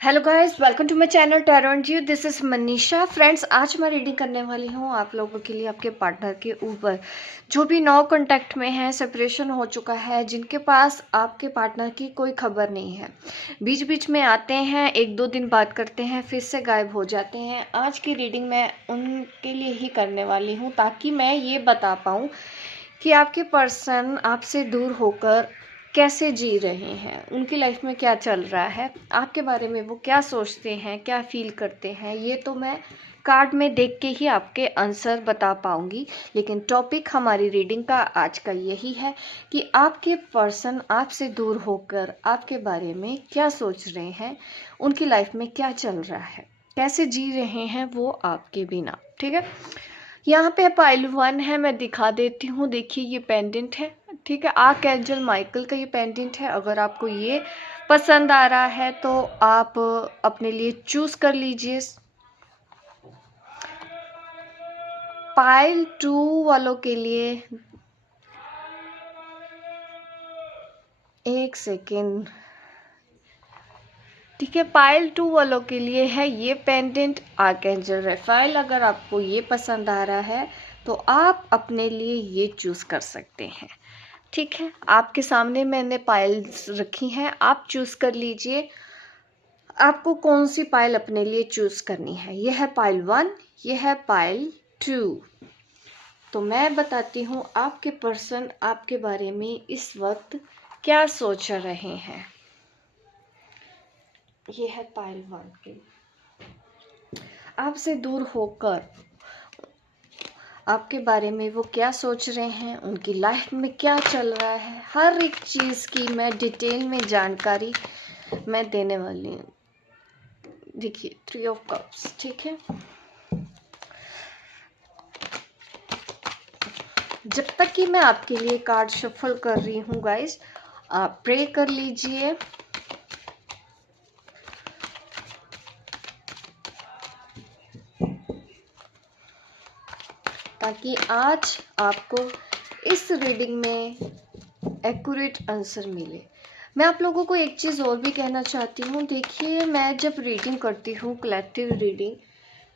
Hello guys, welcome to my channel tarot and you. This is Manisha. Friends, आज मैं reading करने वाली हूँ आप लोगों के लिए आपके पार्टनर के ऊपर जो भी नो कांटेक्ट में है, सेपरेशन हो चुका है, जिनके पास आपके पार्टनर की कोई खबर नहीं है, बीच बीच में आते हैं, एक दो दिन बात करते हैं, फिर से गायब हो जाते हैं। आज की रीडिंग मैं उनके लिए ही करने वाली हूँ ताकि मैं ये बता पाऊँ कि आपके पर्सन आपसे दूर होकर कैसे जी रहे हैं, उनकी लाइफ में क्या चल रहा है, आपके बारे में वो क्या सोचते हैं, क्या फील करते हैं। ये तो मैं कार्ड में देख के ही आपके आंसर बता पाऊंगी। लेकिन टॉपिक हमारी रीडिंग का आज का यही है कि आपके पर्सन आपसे दूर होकर आपके बारे में क्या सोच रहे हैं, उनकी लाइफ में क्या चल रहा है, कैसे जी रहे हैं वो आपके बिना। ठीक है, यहाँ पे पाइल 1 है, मैं दिखा देती हूँ। देखिए, ये पेंडेंट है। ठीक है, आर्क एंजल माइकल का ये पेंडेंट है। अगर आपको ये पसंद आ रहा है तो आप अपने लिए चूज कर लीजिए। पाइल 2 वालों के लिए एक सेकेंड। ठीक है, पाइल 2 वालों के लिए है ये पेंडेंट आर्कएंजल रेफाइल। अगर आपको ये पसंद आ रहा है तो आप अपने लिए ये चूज कर सकते हैं। ठीक है, आपके सामने मैंने पाइल्स रखी हैं, आप चूज कर लीजिए आपको कौन सी पाइल अपने लिए चूज करनी है। यह है पाइल 1, यह है पाइल 2। तो मैं बताती हूँ आपके पर्सन आपके बारे में इस वक्त क्या सोच रहे हैं। यह है पाइल 1 की। आपसे दूर होकर आपके बारे में वो क्या सोच रहे हैं, उनकी लाइफ में क्या चल रहा है, हर एक चीज़ की मैं डिटेल में जानकारी मैं देने वाली हूँ। देखिए, 3 ऑफ कप्स। ठीक है, जब तक कि मैं आपके लिए कार्ड शफल कर रही हूँ गाइस, आप प्रे कर लीजिए। ताकि आज आपको इस रीडिंग में एक्यूरेट आंसर मिले। मैं आप लोगों को एक चीज़ और भी कहना चाहती हूँ। देखिए, मैं जब रीडिंग करती हूँ, कलेक्टिव रीडिंग,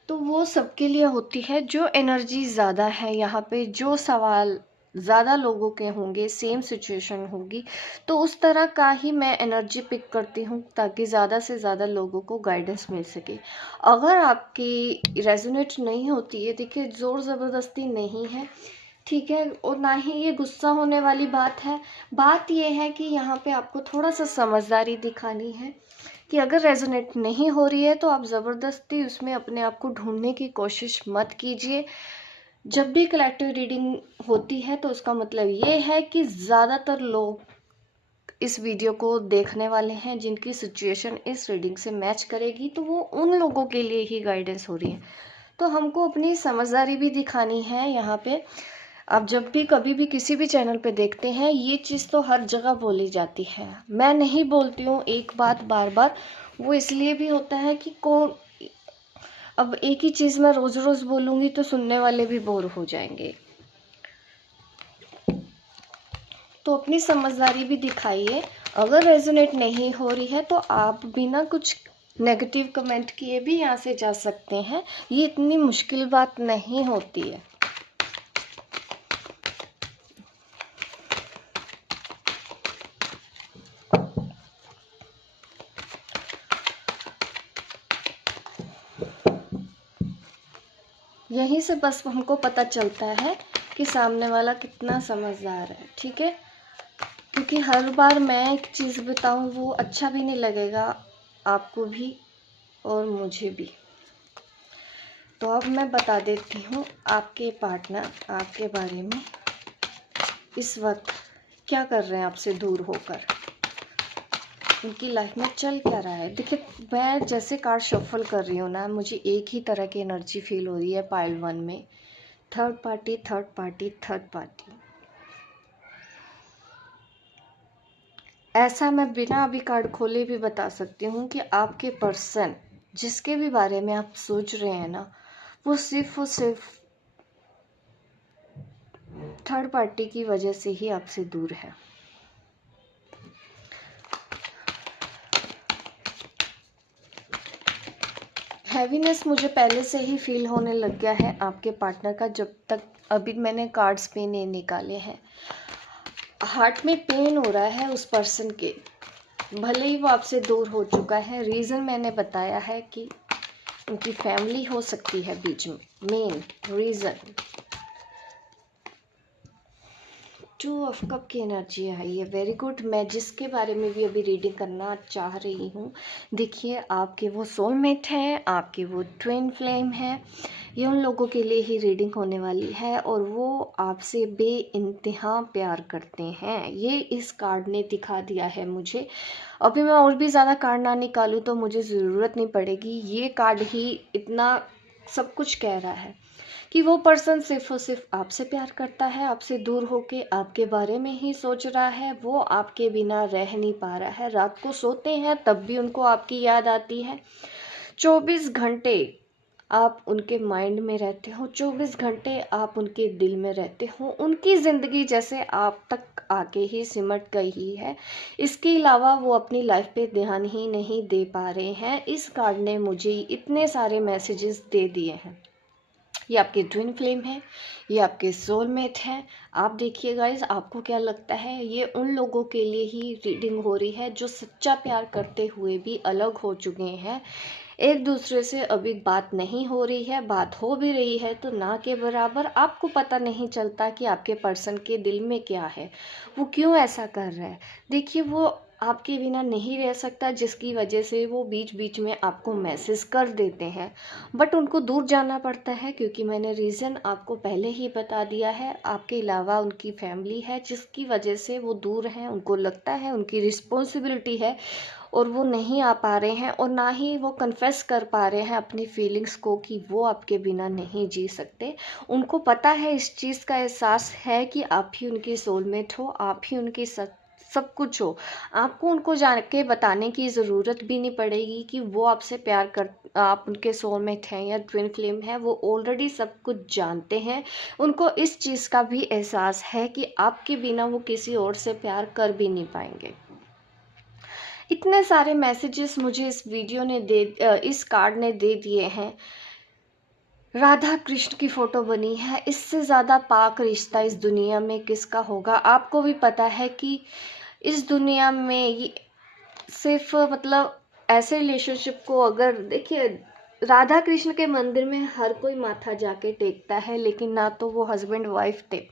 तो वो सबके लिए होती है। जो एनर्जी ज़्यादा है यहाँ पे, जो सवाल ज़्यादा लोगों के होंगे, सेम सिचुएशन होगी, तो उस तरह का ही मैं एनर्जी पिक करती हूँ ताकि ज़्यादा से ज़्यादा लोगों को गाइडेंस मिल सके। अगर आपकी रेजोनेट नहीं होती है, देखिए, ज़ोर ज़बरदस्ती नहीं है। ठीक है, और ना ही ये गुस्सा होने वाली बात है। बात ये है कि यहाँ पे आपको थोड़ा सा समझदारी दिखानी है कि अगर रेजोनेट नहीं हो रही है तो आप ज़बरदस्ती उसमें अपने आप को ढूंढने की कोशिश मत कीजिए। जब भी कलेक्टिव रीडिंग होती है तो उसका मतलब ये है कि ज़्यादातर लोग इस वीडियो को देखने वाले हैं जिनकी सिचुएशन इस रीडिंग से मैच करेगी, तो वो उन लोगों के लिए ही गाइडेंस हो रही है। तो हमको अपनी समझदारी भी दिखानी है यहाँ पे। आप जब भी कभी भी किसी भी चैनल पे देखते हैं, ये चीज़ तो हर जगह बोली जाती है, मैं नहीं बोलती हूँ एक बात बार बार। वो इसलिए भी होता है कि अब एक ही चीज़ मैं रोज़ रोज़ बोलूँगी तो सुनने वाले भी बोर हो जाएंगे। तो अपनी समझदारी भी दिखाइए। अगर रेजोनेट नहीं हो रही है तो आप बिना कुछ नेगेटिव कमेंट किए भी यहाँ से जा सकते हैं। ये इतनी मुश्किल बात नहीं होती है। यहीं से बस हमको पता चलता है कि सामने वाला कितना समझदार है। ठीक है, क्योंकि हर बार मैं एक चीज़ बताऊं वो अच्छा भी नहीं लगेगा आपको भी और मुझे भी। तो अब मैं बता देती हूँ आपके पार्टनर आपके बारे में इस वक्त क्या कर रहे हैं आपसे दूर होकर, उनकी लाइफ में चल क्या रहा है। देखिए, मैं जैसे कार्ड शफल कर रही हूँ ना, मुझे एक ही तरह की एनर्जी फील हो रही है पाइल 1 में। Third party, third party, third party. ऐसा मैं बिना अभी कार्ड खोले भी बता सकती हूँ कि आपके पर्सन जिसके भी बारे में आप सोच रहे हैं ना, वो सिर्फ और सिर्फ थर्ड पार्टी की वजह से ही आपसे दूर है। हैवीनेस मुझे पहले से ही फील होने लग गया है आपके पार्टनर का, जब तक अभी मैंने कार्ड्स पे नहीं निकाले हैं। हार्ट में पेन हो रहा है उस पर्सन के, भले ही वो आपसे दूर हो चुका है। रीज़न मैंने बताया है कि उनकी फैमिली हो सकती है बीच में, मेन रीज़न। 2 ऑफ कप की एनर्जी आई है, वेरी गुड। मैं जिसके बारे में भी अभी रीडिंग करना चाह रही हूँ, देखिए आपके वो सोलमेट हैं, आपके वो ट्विन फ्लेम हैं। ये उन लोगों के लिए ही रीडिंग होने वाली है और वो आपसे बेइंतहा प्यार करते हैं। ये इस कार्ड ने दिखा दिया है मुझे। अभी मैं और भी ज़्यादा कार्ड ना निकालूँ तो मुझे ज़रूरत नहीं पड़ेगी, ये कार्ड ही इतना सब कुछ कह रहा है कि वो पर्सन सिर्फ और सिर्फ आपसे प्यार करता है, आपसे दूर होके आपके बारे में ही सोच रहा है। वो आपके बिना रह नहीं पा रहा है, रात को सोते हैं तब भी उनको आपकी याद आती है। 24 घंटे आप उनके माइंड में रहते हो, 24 घंटे आप उनके दिल में रहते हो। उनकी ज़िंदगी जैसे आप तक आके ही सिमट गई है। इसके अलावा वो अपनी लाइफ पे ध्यान ही नहीं दे पा रहे हैं। इस कार्ड ने मुझे इतने सारे मैसेजेस दे दिए हैं। ये आपके ट्विन फ्लेम है, ये आपके सोलमेट हैं। आप देखिए गाइस, आपको क्या लगता है? ये उन लोगों के लिए ही रीडिंग हो रही है जो सच्चा प्यार करते हुए भी अलग हो चुके हैं। एक दूसरे से अभी बात नहीं हो रही है, बात हो भी रही है तो ना के बराबर। आपको पता नहीं चलता कि आपके पर्सन के दिल में क्या है, वो क्यों ऐसा कर रहा है। देखिए, वो आपके बिना नहीं रह सकता, जिसकी वजह से वो बीच बीच में आपको मैसेज कर देते हैं, बट उनको दूर जाना पड़ता है क्योंकि मैंने रीज़न आपको पहले ही बता दिया है। आपके अलावा उनकी फैमिली है जिसकी वजह से वो दूर हैं। उनको लगता है उनकी रिस्पॉन्सिबिलिटी है और वो नहीं आ पा रहे हैं और ना ही वो कन्फेस कर पा रहे हैं अपनी फीलिंग्स को कि वो आपके बिना नहीं जी सकते। उनको पता है, इस चीज़ का एहसास है कि आप ही उनकी सोलमेट हो, आप ही उनकी सब कुछ हो। आपको उनको जान के बताने की ज़रूरत भी नहीं पड़ेगी कि वो आपसे प्यार कर, आप उनके सोलमेट हैं या ट्विन फ्लेम हैं। वो ऑलरेडी सब कुछ जानते हैं। उनको इस चीज़ का भी एहसास है कि आपके बिना वो किसी और से प्यार कर भी नहीं पाएंगे। इतने सारे मैसेजेस मुझे इस वीडियो ने इस कार्ड ने दे दिए हैं। राधा कृष्ण की फ़ोटो बनी है, इससे ज़्यादा पाक रिश्ता इस दुनिया में किसका होगा। आपको भी पता है कि इस दुनिया में ये सिर्फ मतलब ऐसे रिलेशनशिप को, अगर देखिए, राधा कृष्ण के मंदिर में हर कोई माथा जाके टेकता है, लेकिन ना तो वो हस्बैंड वाइफ थे,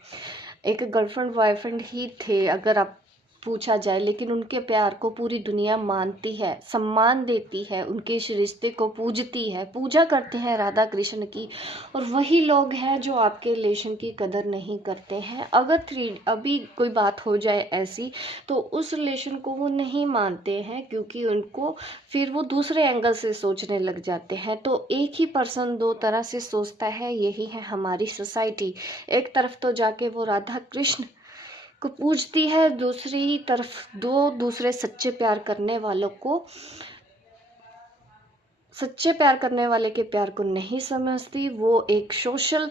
एक गर्लफ्रेंड बॉयफ्रेंड ही थे अगर आप पूछा जाए। लेकिन उनके प्यार को पूरी दुनिया मानती है, सम्मान देती है, उनके इस रिश्ते को पूजती है, पूजा करते हैं राधा कृष्ण की। और वही लोग हैं जो आपके रिलेशन की कदर नहीं करते हैं। अगर अभी कोई बात हो जाए ऐसी, तो उस रिलेशन को वो नहीं मानते हैं क्योंकि उनको फिर वो दूसरे एंगल से सोचने लग जाते हैं। तो एक ही पर्सन दो तरह से सोचता है, यही है हमारी सोसाइटी। एक तरफ तो जाके वो राधा कृष्ण को पूजती है, दूसरी तरफ दो दूसरे सच्चे प्यार करने वाले के प्यार को नहीं समझती। वो एक सोशल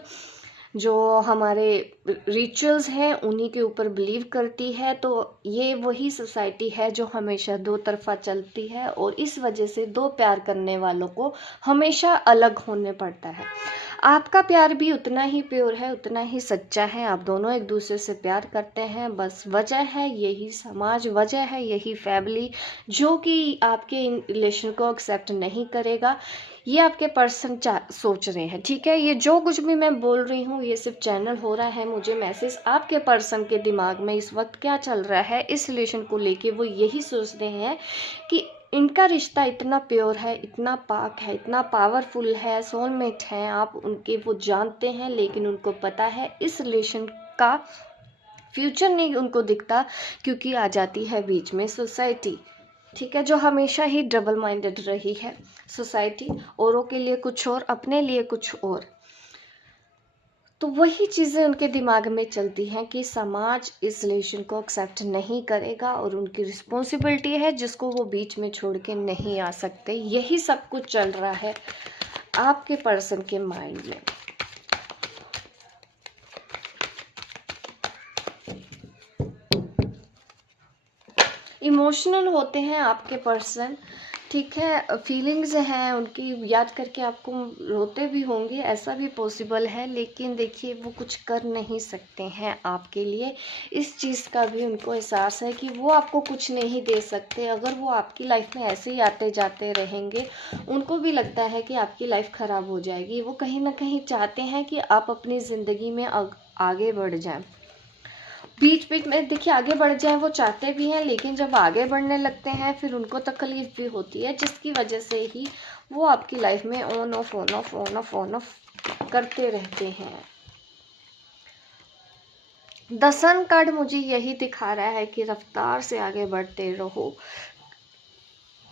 जो हमारे रिचुअल्स हैं उन्हीं के ऊपर बिलीव करती है। तो ये वही सोसाइटी है जो हमेशा दो तरफा चलती है और इस वजह से दो प्यार करने वालों को हमेशा अलग होने पड़ता है। आपका प्यार भी उतना ही प्योर है, उतना ही सच्चा है। आप दोनों एक दूसरे से प्यार करते हैं, बस वजह है यही समाज, वजह है यही फैमिली जो कि आपके इन रिलेशन को एक्सेप्ट नहीं करेगा। ये आपके पर्सन सोच रहे हैं, ठीक है। ये जो कुछ भी मैं बोल रही हूँ ये सिर्फ चैनल हो रहा है मुझे मैसेज। आपके पर्सन के दिमाग में इस वक्त क्या चल रहा है इस रिलेशन को लेके, वो यही सोचते हैं कि इनका रिश्ता इतना प्योर है, इतना पाक है, इतना पावरफुल है, सोलमेट हैं आप उनके, वो जानते हैं। लेकिन उनको पता है इस रिलेशन का फ्यूचर नहीं उनको दिखता क्योंकि आ जाती है बीच में सोसाइटी, ठीक है, जो हमेशा ही डबल माइंडेड रही है सोसाइटी। औरों के लिए कुछ और, अपने लिए कुछ और। तो वही चीज़ें उनके दिमाग में चलती हैं कि समाज इस रिलेशन को एक्सेप्ट नहीं करेगा और उनकी रिस्पॉन्सिबिलिटी है जिसको वो बीच में छोड़ के नहीं आ सकते। यही सब कुछ चल रहा है आपके पर्सन के माइंड में। इमोशनल होते हैं आपके पर्सन, ठीक है, फीलिंग्स हैं उनकी, याद करके आपको रोते भी होंगे, ऐसा भी पॉसिबल है, लेकिन देखिए वो कुछ कर नहीं सकते हैं आपके लिए। इस चीज़ का भी उनको एहसास है कि वो आपको कुछ नहीं दे सकते। अगर वो आपकी लाइफ में ऐसे ही आते जाते रहेंगे, उनको भी लगता है कि आपकी लाइफ ख़राब हो जाएगी। वो कहीं ना कहीं चाहते हैं कि आप अपनी ज़िंदगी में आगे बढ़ जाएं। बीच बीच में देखिए आगे बढ़ जाए वो चाहते भी हैं, लेकिन जब आगे बढ़ने लगते हैं फिर उनको तकलीफ भी होती है, जिसकी वजह से ही वो आपकी लाइफ में on off on off on off on off करते रहते हैं। द सन कार्ड मुझे यही दिखा रहा है कि रफ्तार से आगे बढ़ते रहो,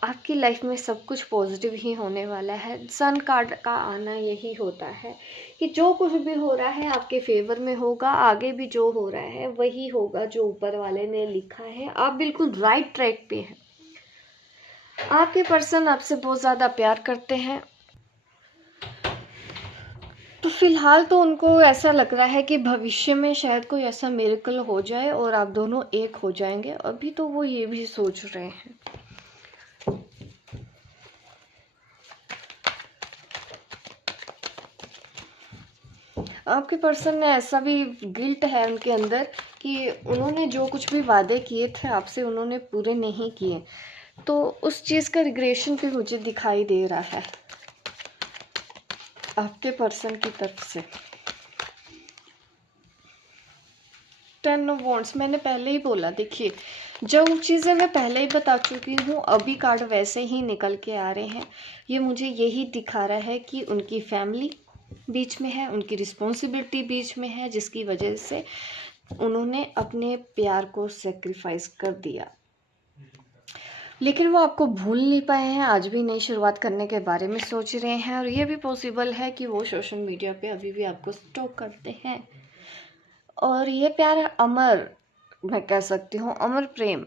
आपकी लाइफ में सब कुछ पॉजिटिव ही होने वाला है। सन कार्ड का आना यही होता है कि जो कुछ भी हो रहा है आपके फेवर में होगा, आगे भी जो हो रहा है वही होगा जो ऊपर वाले ने लिखा है। आप बिल्कुल राइट ट्रैक पे हैं। आपके पर्सन आपसे बहुत ज़्यादा प्यार करते हैं, तो फिलहाल तो उनको ऐसा लग रहा है कि भविष्य में शायद कोई ऐसा मिरेकल हो जाए और आप दोनों एक हो जाएंगे। अभी तो वो ये भी सोच रहे हैं। आपके पर्सन ने ऐसा भी गिल्ट है उनके अंदर कि उन्होंने जो कुछ भी वादे किए थे आपसे उन्होंने पूरे नहीं किए, तो उस चीज़ का रिग्रेशन भी मुझे दिखाई दे रहा है आपके पर्सन की तरफ से। 10 ऑफ वॉन्ड्स मैंने पहले ही बोला, देखिए जो चीज़ें मैं पहले ही बता चुकी हूँ, अभी कार्ड वैसे ही निकल के आ रहे हैं। ये मुझे यही दिखा रहा है कि उनकी फैमिली बीच में है, उनकी रिस्पॉन्सिबिलिटी बीच में है, जिसकी वजह से उन्होंने अपने प्यार को सेक्रीफाइस कर दिया। लेकिन वो आपको भूल नहीं पाए हैं, आज भी नई शुरुआत करने के बारे में सोच रहे हैं, और ये भी पॉसिबल है कि वो सोशल मीडिया पे अभी भी आपको स्टॉक करते हैं। और ये प्यार अमर, मैं कह सकती हूँ अमर प्रेम,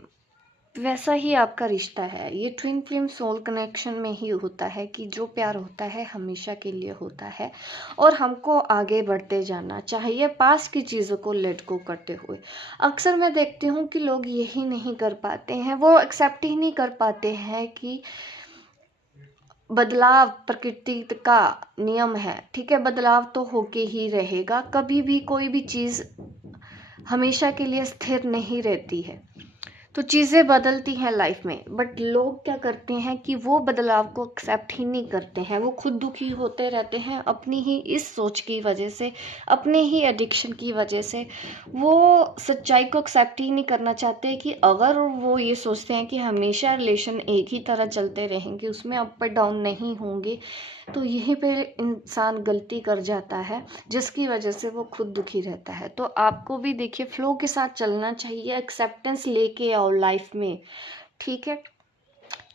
वैसा ही आपका रिश्ता है। ये ट्विन फ्लेम सोल कनेक्शन में ही होता है कि जो प्यार होता है हमेशा के लिए होता है, और हमको आगे बढ़ते जाना चाहिए पास की चीज़ों को लेट गो करते हुए। अक्सर मैं देखती हूँ कि लोग यही नहीं कर पाते हैं, वो एक्सेप्ट ही नहीं कर पाते हैं कि बदलाव प्रकृति का नियम है। ठीक है, बदलाव तो होके ही रहेगा, कभी भी कोई भी चीज़ हमेशा के लिए स्थिर नहीं रहती है। तो चीज़ें बदलती हैं लाइफ में, बट लोग क्या करते हैं कि वो बदलाव को एक्सेप्ट ही नहीं करते हैं। वो खुद दुखी होते रहते हैं अपनी ही इस सोच की वजह से, अपने ही एडिक्शन की वजह से। वो सच्चाई को एक्सेप्ट ही नहीं करना चाहते कि अगर वो ये सोचते हैं कि हमेशा रिलेशन एक ही तरह चलते रहेंगे, उसमें अप डाउन नहीं होंगे, तो यहीं पे इंसान गलती कर जाता है, जिसकी वजह से वो खुद दुखी रहता है। तो आपको भी देखिए फ्लो के साथ चलना चाहिए, एक्सेप्टेंस लेके आओ लाइफ में। ठीक है,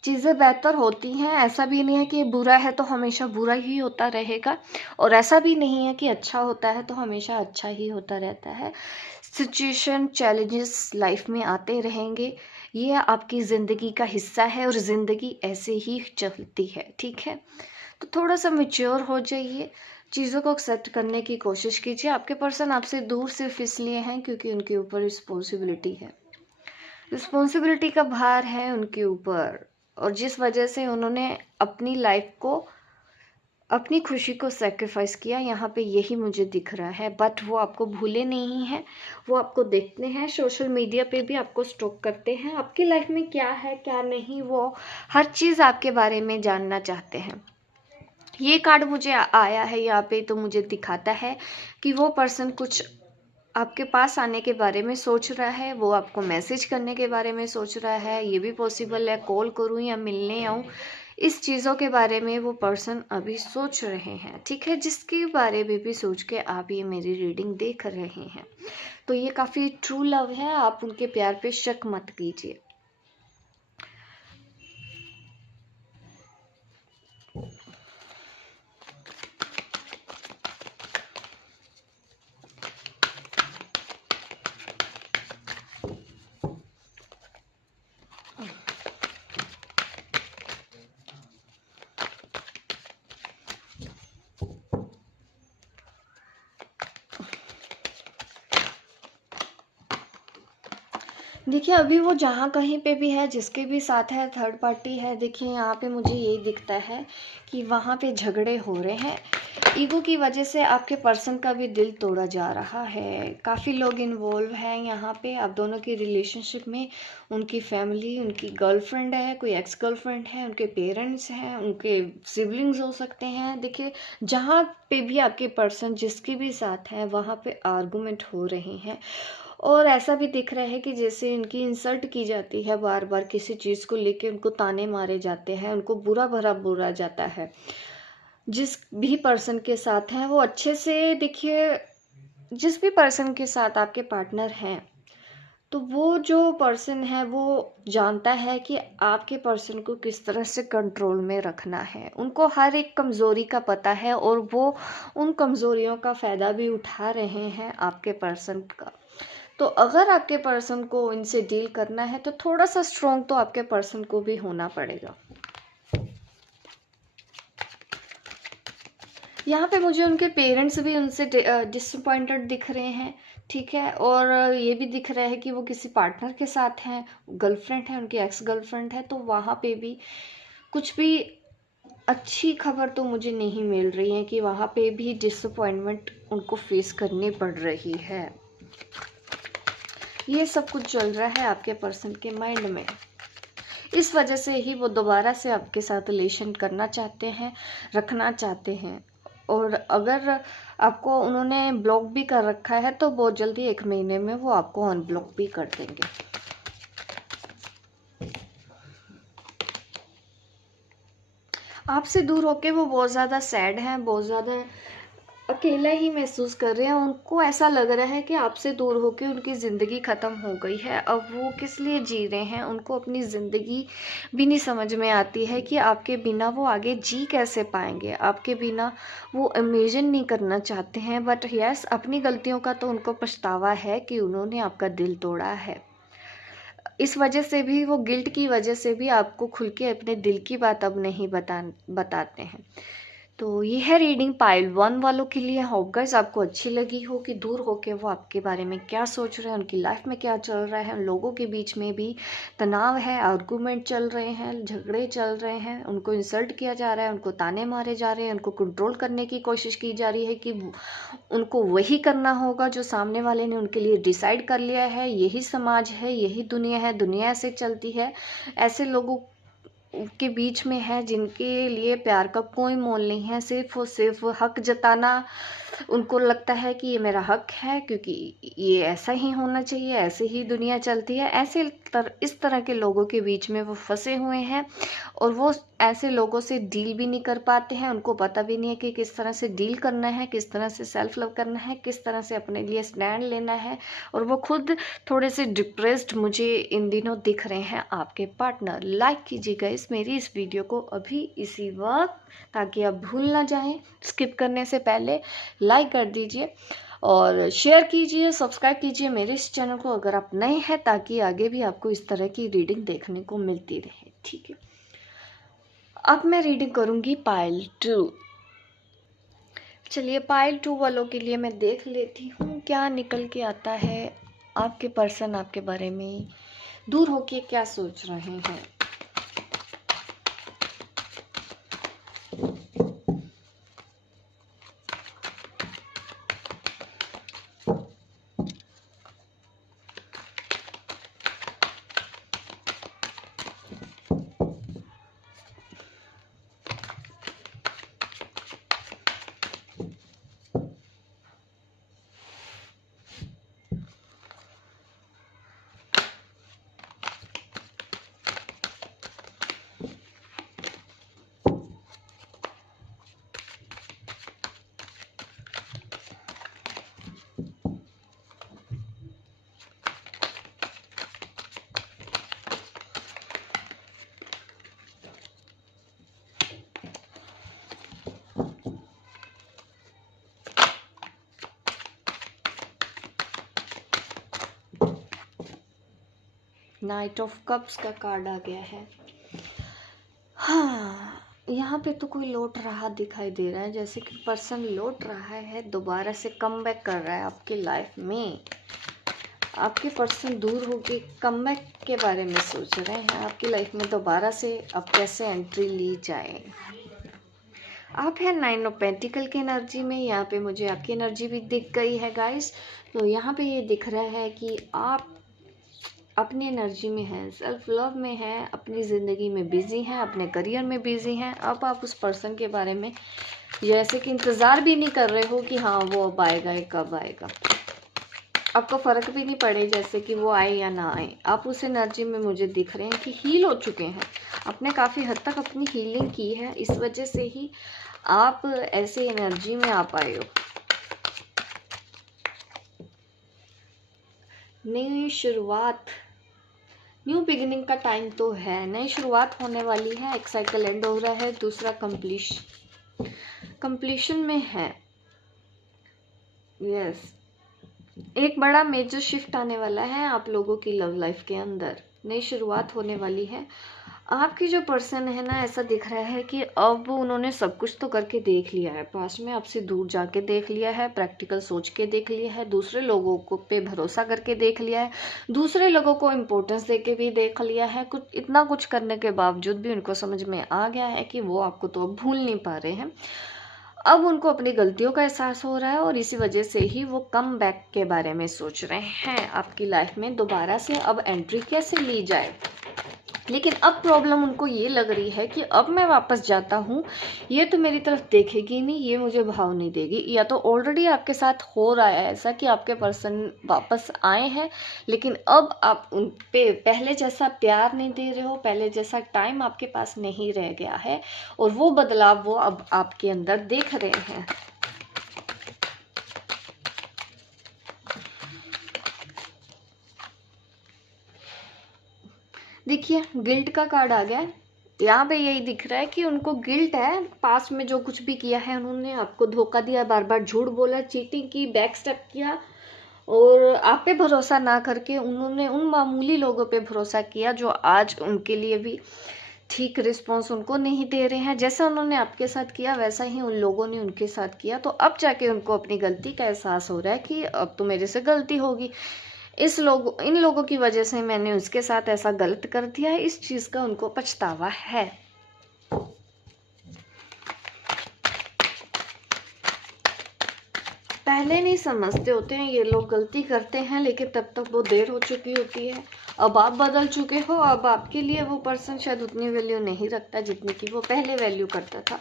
चीज़ें बेहतर होती हैं, ऐसा भी नहीं है कि बुरा है तो हमेशा बुरा ही होता रहेगा, और ऐसा भी नहीं है कि अच्छा होता है तो हमेशा अच्छा ही होता रहता है। सिचुएशन चैलेंजेस लाइफ में आते रहेंगे, ये आपकी ज़िंदगी का हिस्सा है, और ज़िंदगी ऐसे ही चलती है। ठीक है, तो थोड़ा सा मैच्योर हो जाइए, चीज़ों को एक्सेप्ट करने की कोशिश कीजिए। आपके पर्सन आपसे दूर सिर्फ इसलिए हैं क्योंकि उनके ऊपर रिस्पॉन्सिबिलिटी है, रिस्पॉन्सिबिलिटी का भार है उनके ऊपर, और जिस वजह से उन्होंने अपनी लाइफ को, अपनी खुशी को सेक्रीफाइस किया, यहाँ पे यही मुझे दिख रहा है। बट वो आपको भूले नहीं हैं, वो आपको देखते हैं, सोशल मीडिया पे भी आपको स्टॉक करते हैं, आपकी लाइफ में क्या है क्या नहीं, वो हर चीज़ आपके बारे में जानना चाहते हैं। ये कार्ड मुझे आया है यहाँ पे, तो मुझे दिखाता है कि वो पर्सन कुछ आपके पास आने के बारे में सोच रहा है, वो आपको मैसेज करने के बारे में सोच रहा है। ये भी पॉसिबल है कॉल करूं या मिलने आऊं, इस चीज़ों के बारे में वो पर्सन अभी सोच रहे हैं। ठीक है, जिसके बारे में भी सोच के आप ये मेरी रीडिंग देख रहे हैं, तो ये काफ़ी ट्रू लव है, आप उनके प्यार पे शक मत कीजिए। देखिए अभी वो जहाँ कहीं पे भी है, जिसके भी साथ है, थर्ड पार्टी है, देखिए यहाँ पे मुझे यही दिखता है कि वहाँ पे झगड़े हो रहे हैं। ईगो की वजह से आपके पर्सन का भी दिल तोड़ा जा रहा है। काफ़ी लोग इन्वॉल्व हैं यहाँ पे आप दोनों की रिलेशनशिप में। उनकी फैमिली, उनकी गर्लफ्रेंड है, कोई एक्स गर्लफ्रेंड है, उनके पेरेंट्स हैं, उनके सिबलिंग्स हो सकते हैं। देखिए जहाँ पे भी आपके पर्सन जिसके भी साथ है, वहाँ पे आर्गूमेंट हो रहे हैं। और ऐसा भी दिख रहा है कि जैसे इनकी इंसल्ट की जाती है, बार बार किसी चीज़ को लेके उनको ताने मारे जाते हैं, उनको बुरा भरा बोला जाता है। जिस भी पर्सन के साथ हैं वो अच्छे से, देखिए जिस भी पर्सन के साथ आपके पार्टनर हैं, तो वो जो पर्सन है वो जानता है कि आपके पर्सन को किस तरह से कंट्रोल में रखना है। उनको हर एक कमज़ोरी का पता है और वो उन कमज़ोरियों का फ़ायदा भी उठा रहे हैं आपके पर्सन का। तो अगर आपके पर्सन को इनसे डील करना है तो थोड़ा सा स्ट्रॉन्ग तो आपके पर्सन को भी होना पड़ेगा। यहाँ पे मुझे उनके पेरेंट्स भी उनसे डिसअपॉइंटेड दिख रहे हैं, ठीक है। और ये भी दिख रहा है कि वो किसी पार्टनर के साथ हैं, गर्लफ्रेंड है, उनकी एक्स गर्लफ्रेंड है, तो वहाँ पे भी कुछ भी अच्छी खबर तो मुझे नहीं मिल रही है कि वहाँ पे भी डिसअपॉइंटमेंट उनको फेस करनी पड़ रही है। ये सब कुछ चल रहा है आपके पर्सन के माइंड में। इस वजह से ही वो दोबारा से आपके साथ रिलेशन करना चाहते हैं, रखना चाहते हैं। और अगर आपको उन्होंने ब्लॉक भी कर रखा है तो बहुत जल्दी 1 महीने में वो आपको अनब्लॉक भी कर देंगे। आपसे दूर होके वो बहुत ज़्यादा सैड हैं, बहुत ज़्यादा अकेला ही महसूस कर रहे हैं। उनको ऐसा लग रहा है कि आपसे दूर होके उनकी ज़िंदगी ख़त्म हो गई है, अब वो किस लिए जी रहे हैं। उनको अपनी ज़िंदगी भी नहीं समझ में आती है कि आपके बिना वो आगे जी कैसे पाएंगे। आपके बिना वो इमेजिन नहीं करना चाहते हैं। बट यस, अपनी गलतियों का तो उनको पछतावा है कि उन्होंने आपका दिल तोड़ा है। इस वजह से भी, वो गिल्ट की वजह से भी आपको खुल के अपने दिल की बात अब नहीं बताते हैं। तो ये है रीडिंग पाइल 1 वालों के लिए। होप गाइस आपको अच्छी लगी हो कि दूर होके वो आपके बारे में क्या सोच रहे हैं, उनकी लाइफ में क्या चल रहा है। उन लोगों के बीच में भी तनाव है, आर्गूमेंट चल रहे हैं, झगड़े चल रहे हैं, उनको इंसल्ट किया जा रहा है, उनको ताने मारे जा रहे हैं, उनको कंट्रोल करने की कोशिश की जा रही है कि उनको वही करना होगा जो सामने वाले ने उनके लिए डिसाइड कर लिया है। यही समाज है, यही दुनिया है, दुनिया ऐसे चलती है। ऐसे लोगों के बीच में है जिनके लिए प्यार का कोई मोल नहीं है, सिर्फ और सिर्फ हक जताना। उनको लगता है कि ये मेरा हक है क्योंकि ये ऐसा ही होना चाहिए, ऐसे ही दुनिया चलती है। इस तरह के लोगों के बीच में वो फंसे हुए हैं और वो ऐसे लोगों से डील भी नहीं कर पाते हैं। उनको पता भी नहीं है कि किस तरह से डील करना है, किस तरह से सेल्फ लव करना है, किस तरह से अपने लिए स्टैंड लेना है। और वो खुद थोड़े से डिप्रेस्ड मुझे इन दिनों दिख रहे हैं आपके पार्टनर। लाइक कीजिएगा मेरी इस वीडियो को अभी इसी वक्त, ताकि आप भूल ना जाएं। स्किप करने से पहले लाइक कर दीजिए और शेयर कीजिए, सब्सक्राइब कीजिए मेरे इस चैनल को अगर आप नए हैं, ताकि आगे भी आपको इस तरह की रीडिंग देखने को मिलती रहे, ठीक है। अब मैं रीडिंग करूंगी पाइल 2। चलिए पाइल 2 वालों के लिए मैं देख लेती हूँ क्या निकल के आता है। आपके पर्सन आपके बारे में दूर होके क्या सोच रहे हैं। नाइट ऑफ कप्स का कार्ड आ गया है। हाँ, यहाँ पे तो कोई लौट रहा दिखाई दे रहा है, जैसे कि पर्सन लौट रहा है, दोबारा से कम बैक कर रहा है आपकी लाइफ में। आपके पर्सन दूर होके कमबैक के बारे में सोच रहे हैं, आपकी लाइफ में दोबारा से अब कैसे एंट्री ली जाए। आप हैं 9 ऑफ पेंटिकल की एनर्जी में, यहाँ पे मुझे आपकी एनर्जी भी दिख गई है गाइस। तो यहाँ पे ये दिख रहा है कि आप अपनी एनर्जी में हैं, सेल्फ लव में हैं, अपनी ज़िंदगी में बिज़ी हैं, अपने करियर में बिज़ी हैं। अब आप उस पर्सन के बारे में जैसे कि इंतज़ार भी नहीं कर रहे हो कि हाँ वो अब आएगा या कब आएगा। आपको फ़र्क भी नहीं पड़े जैसे कि वो आए या ना आए। आप उस एनर्जी में मुझे दिख रहे हैं कि हील हो चुके हैं, आपने काफ़ी हद तक अपनी हीलिंग की है, इस वजह से ही आप ऐसे एनर्जी में आ पाए हो। नई शुरुआत, न्यू बिगिनिंग का टाइम तो है, नई शुरुआत होने वाली है। एक साइकिल एंड हो रहा है, दूसरा कंप्लीशन में है। यस, एक बड़ा मेजर शिफ्ट आने वाला है आप लोगों की लव लाइफ के अंदर, नई शुरुआत होने वाली है। आपकी जो पर्सन है ना, ऐसा दिख रहा है कि अब उन्होंने सब कुछ तो करके देख लिया है, पास में आपसे दूर जाके देख लिया है, प्रैक्टिकल सोच के देख लिया है, दूसरे लोगों को पे भरोसा करके देख लिया है, दूसरे लोगों को इम्पोर्टेंस दे के भी देख लिया है। कुछ इतना कुछ करने के बावजूद भी उनको समझ में आ गया है कि वो आपको तो अब भूल नहीं पा रहे हैं। अब उनको अपनी गलतियों का एहसास हो रहा है और इसी वजह से ही वो कम बैक के बारे में सोच रहे हैं, आपकी लाइफ में दोबारा से अब एंट्री कैसे ली जाए। लेकिन अब प्रॉब्लम उनको ये लग रही है कि अब मैं वापस जाता हूँ, ये तो मेरी तरफ देखेगी नहीं, ये मुझे भाव नहीं देगी। या तो ऑलरेडी आपके साथ हो रहा है ऐसा कि आपके पर्सन वापस आए हैं, लेकिन अब आप उन पे पहले जैसा प्यार नहीं दे रहे हो, पहले जैसा टाइम आपके पास नहीं रह गया है, और वो बदलाव वो अब आपके अंदर देख रहे हैं। देखिए, गिल्ट का कार्ड आ गया है। यहाँ पे यही दिख रहा है कि उनको गिल्ट है, पास्ट में जो कुछ भी किया है, उन्होंने आपको धोखा दिया, बार बार झूठ बोला, चीटिंग की, बैक स्टेप किया, और आप पे भरोसा ना करके उन्होंने उन मामूली लोगों पे भरोसा किया जो आज उनके लिए भी ठीक रिस्पॉन्स उनको नहीं दे रहे हैं। जैसा उन्होंने आपके साथ किया वैसा ही उन लोगों ने उनके साथ किया। तो अब जाके उनको अपनी गलती का एहसास हो रहा है कि अब तो मेरे से गलती होगी, इन लोगों की वजह से मैंने उसके साथ ऐसा गलत कर दिया है, इस चीज़ का उनको पछतावा है। पहले नहीं समझते होते हैं ये लोग, गलती करते हैं लेकिन तब तक वो देर हो चुकी होती है। अब आप बदल चुके हो, अब आपके लिए वो पर्सन शायद उतनी वैल्यू नहीं रखता जितनी कि वो पहले वैल्यू करता था।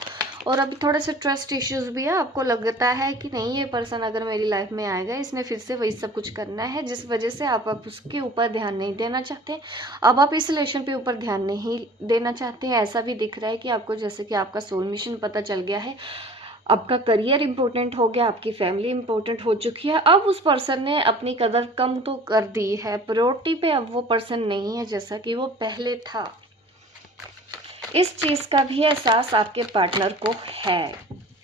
और अभी थोड़े से ट्रस्ट इश्यूज भी है, आपको लगता है कि नहीं ये पर्सन अगर मेरी लाइफ में आएगा इसने फिर से वही सब कुछ करना है, जिस वजह से आप उसके ऊपर ध्यान नहीं देना चाहते। अब आप इस रिलेशन पे ऊपर ध्यान नहीं देना चाहते हैं। ऐसा भी दिख रहा है कि आपको जैसे कि आपका सोल मिशन पता चल गया है, आपका करियर इम्पोर्टेंट हो गया, आपकी फैमिली इम्पोर्टेंट हो चुकी है। अब उस पर्सन ने अपनी कदर कम तो कर दी है, प्रायोरिटी पे अब वो पर्सन नहीं है जैसा कि वो पहले था। इस चीज़ का भी एहसास आपके पार्टनर को है,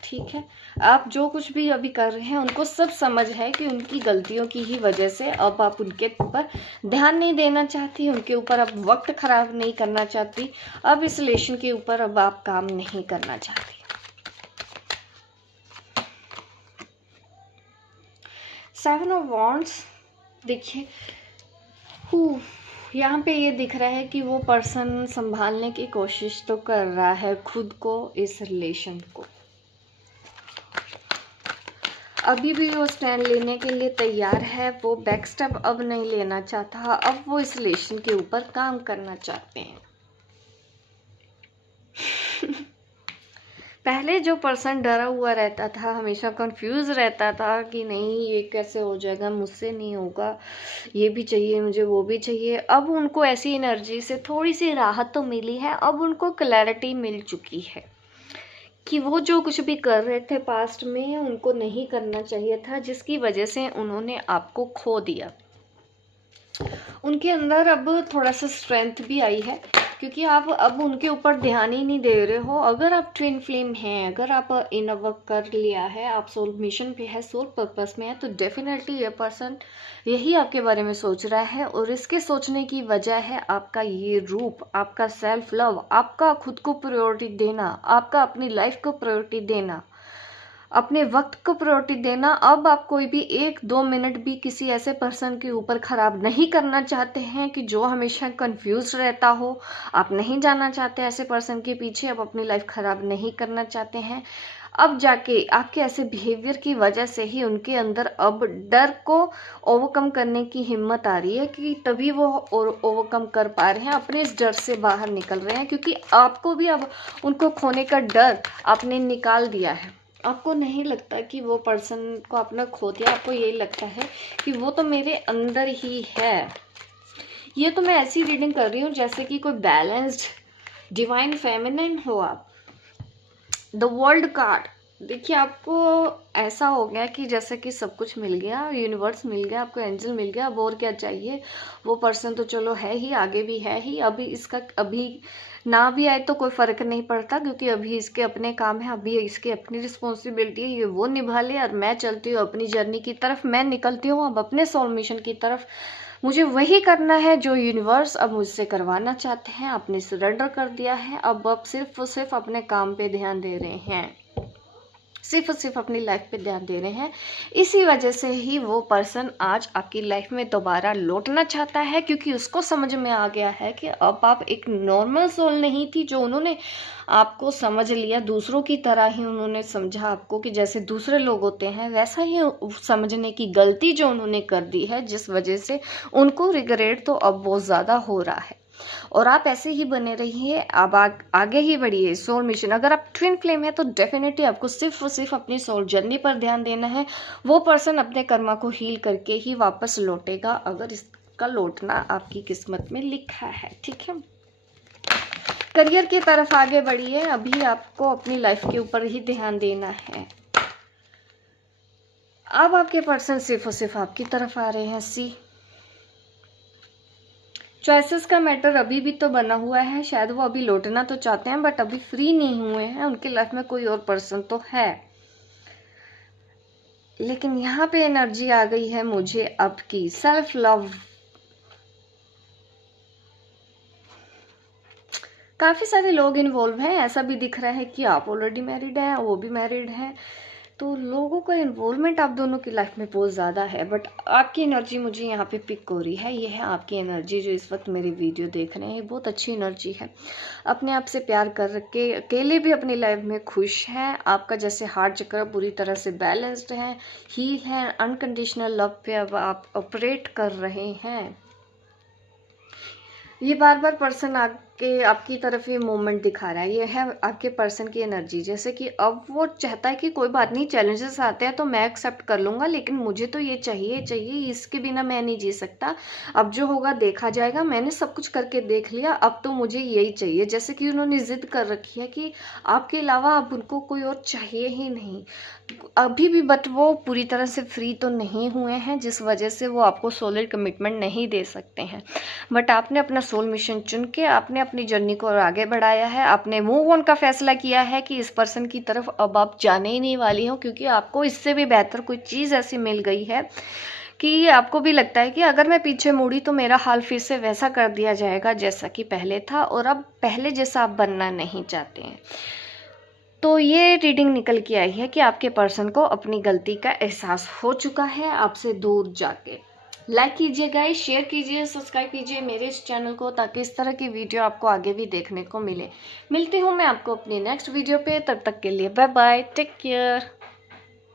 ठीक है। आप जो कुछ भी अभी कर रहे हैं उनको सब समझ है कि उनकी गलतियों की ही वजह से अब आप उनके ऊपर ध्यान नहीं देना चाहती, उनके ऊपर अब वक्त खराब नहीं करना चाहती, अब इस रिलेशन के ऊपर अब आप काम नहीं करना चाहती। सेवन ऑफ वॉन्ड्स, देखिए यहाँ पे ये दिख रहा है कि वो पर्सन संभालने की कोशिश तो कर रहा है खुद को, इस रिलेशन को। अभी भी वो स्टैंड लेने के लिए तैयार है, वो बैक स्टेप अब नहीं लेना चाहता, अब वो इस रिलेशन के ऊपर काम करना चाहते हैं। पहले जो पर्सन डरा हुआ रहता था, हमेशा कंफ्यूज रहता था कि नहीं ये कैसे हो जाएगा, मुझसे नहीं होगा, ये भी चाहिए मुझे, वो भी चाहिए, अब उनको ऐसी एनर्जी से थोड़ी सी राहत तो मिली है। अब उनको क्लैरिटी मिल चुकी है कि वो जो कुछ भी कर रहे थे पास्ट में उनको नहीं करना चाहिए था, जिसकी वजह से उन्होंने आपको खो दिया। उनके अंदर अब थोड़ा सा स्ट्रेंथ भी आई है, क्योंकि आप अब उनके ऊपर ध्यान ही नहीं दे रहे हो। अगर आप ट्विन फ्लेम हैं, अगर आप इनर वर्क कर लिया है, आप सोल मिशन पे है, सोल पर्पस में है, तो डेफिनेटली ये पर्सन यही आपके बारे में सोच रहा है। और इसके सोचने की वजह है आपका ये रूप, आपका सेल्फ लव, आपका खुद को प्रायोरिटी देना, आपका अपनी लाइफ को प्रायोरिटी देना। अपने वक्त को प्रायोरिटी देना। अब आप कोई भी 1-2 मिनट भी किसी ऐसे पर्सन के ऊपर ख़राब नहीं करना चाहते हैं कि जो हमेशा कंफ्यूज रहता हो। आप नहीं जाना चाहते ऐसे पर्सन के पीछे, अब अपनी लाइफ ख़राब नहीं करना चाहते हैं। अब जाके आपके ऐसे बिहेवियर की वजह से ही उनके अंदर अब डर को ओवरकम करने की हिम्मत आ रही है कि तभी वो ओवरकम कर पा रहे हैं, अपने इस डर से बाहर निकल रहे हैं, क्योंकि आपको भी अब उनको खोने का डर आपने निकाल दिया है। आपको नहीं लगता कि वो पर्सन को आपने खो दिया, आपको यही लगता है कि वो तो मेरे अंदर ही है। ये तो मैं ऐसी रीडिंग कर रही हूँ जैसे कि कोई बैलेंस्ड डिवाइन फेमिनिन हो आप। द वर्ल्ड कार्ड देखिए, आपको ऐसा हो गया कि जैसे कि सब कुछ मिल गया, यूनिवर्स मिल गया, आपको एंजल मिल गया, अब और क्या चाहिए। वो पर्सन तो चलो है ही, आगे भी है ही, अभी इसका अभी ना भी आए तो कोई फ़र्क नहीं पड़ता, क्योंकि अभी इसके अपने काम है, अभी इसकी अपनी रिस्पॉन्सिबिलिटी है, ये वो निभा ले और मैं चलती हूँ अपनी जर्नी की तरफ, मैं निकलती हूँ अब अपने सोल मिशन की तरफ। मुझे वही करना है जो यूनिवर्स अब मुझसे करवाना चाहते हैं। आपने सरेंडर कर दिया है, अब सिर्फ और सिर्फ अपने काम पे ध्यान दे रहे हैं, सिर्फ और सिर्फ अपनी लाइफ पे ध्यान दे रहे हैं। इसी वजह से ही वो पर्सन आज आपकी लाइफ में दोबारा लौटना चाहता है, क्योंकि उसको समझ में आ गया है कि अब आप एक नॉर्मल सोल नहीं थी जो उन्होंने आपको समझ लिया, दूसरों की तरह ही उन्होंने समझा आपको कि जैसे दूसरे लोग होते हैं, वैसा ही समझने की गलती जो उन्होंने कर दी है, जिस वजह से उनको रिग्रेट तो अब बहुत ज़्यादा हो रहा है। और आप ऐसे ही बने रहिए, अब आगे ही बढ़िए सोल मिशन। अगर आप ट्विन फ्लेम है तो डेफिनेटली आपको सिर्फ और सिर्फ अपनी सोल जर्नी पर ध्यान देना है। वो पर्सन अपने कर्मा को हील करके ही वापस लौटेगा, अगर इसका लौटना आपकी किस्मत में लिखा है, ठीक है। करियर की तरफ आगे बढ़िए, अभी आपको अपनी लाइफ के ऊपर ही ध्यान देना है। अब आपके पर्सन सिर्फ और सिर्फ आपकी तरफ आ रहे हैं। सी चॉइसेस का मैटर अभी भी तो बना हुआ है, शायद वो अभी लौटना तो चाहते हैं बट अभी फ्री नहीं हुए हैं, उनकी लाइफ में कोई और पर्सन तो है। लेकिन यहाँ पे एनर्जी आ गई है मुझे अब की सेल्फ लव। काफ़ी सारे लोग इन्वॉल्व हैं, ऐसा भी दिख रहा है कि आप ऑलरेडी मैरिड हैं, वो भी मैरिड हैं, तो लोगों का इन्वॉल्वमेंट आप दोनों की लाइफ में बहुत ज़्यादा है। बट आपकी एनर्जी मुझे यहाँ पे पिक हो रही है, ये है आपकी एनर्जी जो इस वक्त मेरी वीडियो देख रहे हैं, बहुत अच्छी एनर्जी है। अपने आप से प्यार करके अकेले भी अपनी लाइफ में खुश हैं, आपका जैसे हार्ट चक्र पूरी तरह से बैलेंस्ड है, हील है, अनकंडीशनल लव पे अब आप ऑपरेट कर रहे हैं। ये बार बार पर्सन आके आपकी तरफ ये मूवमेंट दिखा रहा है, ये है आपके पर्सन की एनर्जी, जैसे कि अब वो चाहता है कि कोई बात नहीं, चैलेंजेस आते हैं तो मैं एक्सेप्ट कर लूँगा, लेकिन मुझे तो ये चाहिए चाहिए, इसके बिना मैं नहीं जी सकता। अब जो होगा देखा जाएगा, मैंने सब कुछ करके देख लिया, अब तो मुझे यही चाहिए। जैसे कि उन्होंने जिद कर रखी है कि आपके अलावा अब उनको कोई और चाहिए ही नहीं अभी भी, बट वो पूरी तरह से फ्री तो नहीं हुए हैं, जिस वजह से वो आपको सॉलिड कमिटमेंट नहीं दे सकते हैं। बट आपने अपना सोल मिशन चुन के आपने अपनी जर्नी को आगे बढ़ाया है, आपने मूव ऑन का फैसला किया है कि इस पर्सन की तरफ अब आप जाने ही नहीं वाली हो, क्योंकि आपको इससे भी बेहतर कोई चीज़ ऐसी मिल गई है कि आपको भी लगता है कि अगर मैं पीछे मुड़ी तो मेरा हाल फिर से वैसा कर दिया जाएगा जैसा कि पहले था, और अब पहले जैसा आप बनना नहीं चाहते हैं। तो ये रीडिंग निकल के आई है कि आपके पर्सन को अपनी गलती का एहसास हो चुका है आपसे दूर जाके। लाइक कीजिए गाइस, शेयर कीजिए, सब्सक्राइब कीजिए मेरे इस चैनल को, ताकि इस तरह की वीडियो आपको आगे भी देखने को मिले। मिलती हूँ मैं आपको अपनी नेक्स्ट वीडियो पे, तब तक के लिए बाय बाय, टेक केयर।